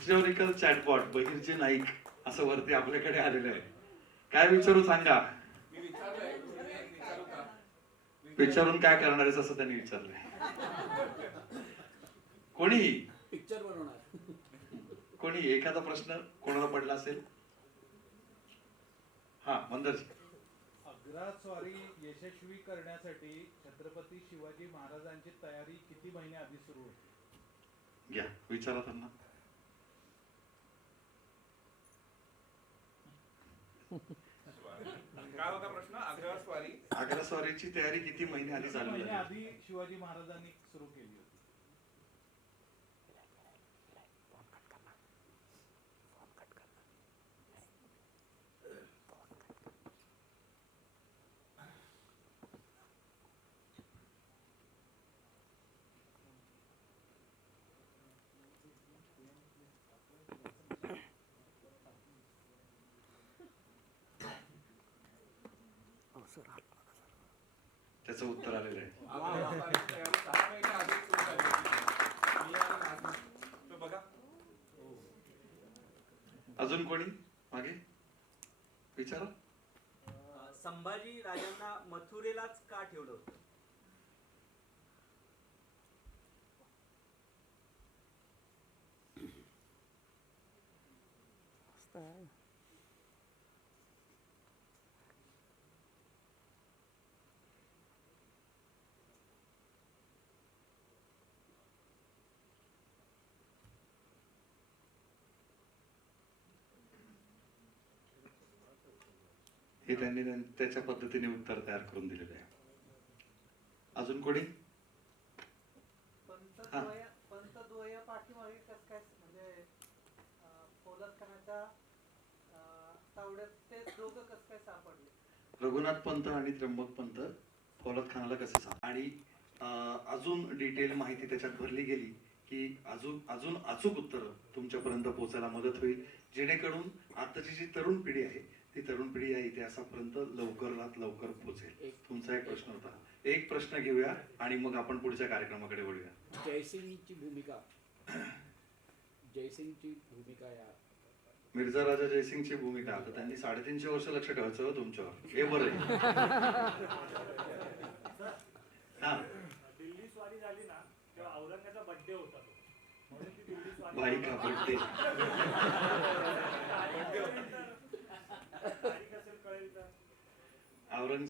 Historical chatbot बहिरचे Naik असं वरती आपल्याकडे आलेलं आहे. काय विचारू सांगा? विचारून काय करणार आहेस असं त्यांनी विचारलंय. कोणीही पिक्चर बनवणार. कोणी? एखादा प्रश्न कोणाला पडला असेल? हा मंदरजी अग्रास्वारी यशस्वी करण्यासाठी छत्रपती शिवाजी महाराजांची तयारी किती महिने आधी सुरू होती? घ्या विचारा त्यांना. काय होता प्रश्न? आग्रह स्वारी आग्रास्वारीची तयारी किती महिने आधी किती चालू महिने झाली? आधी शिवाजी महाराजांनी सुरू केली त्याचं उत्तर आलेलं आहे. अजून कोणी मागे? विचारा. संभाजी राजांना मथुरेलाच का ठेवलं होतं? हे त्यांनी त्यां- त्याच्या पद्धतीने उत्तर तयार करून दिलेलं आहे. अजून कोणी? म्हणजे रघुनाथ पंत आणि त्र्यंबक पंत फौलत खानाला कसे सांग आणि अजून डिटेल माहिती त्याच्यात भरली गेली की अजून अजून अचूक उत्तर तुमच्यापर्यंत पोहोचायला मदत होईल. जेणेकरून आताची जी तरुण पिढी आहे ती तरुण पिढी या इतिहासापर्यंत लवकरात लवकर पोहोचेल. तुमचा एक प्रश्न होता. एक प्रश्न घेऊया आणि मग आपण पुढच्या कार्यक्रमाकडे वळूया. जयसिंगची भूमिका. जयसिंगची भूमिका या. मिर्झा राजा जयसिंगची भूमिका. तर त्यांनी साडेतीनशे वर्ष लक्ष ठेवायचं हो तुमच्यावर. हे बरं आहे. हा. दिल्ली स्वारी झाली ना तेव्हा औरंगाचा बर्थडे होता तो. म्हणून ती दिल्ली स्वारी बाई का बड्डे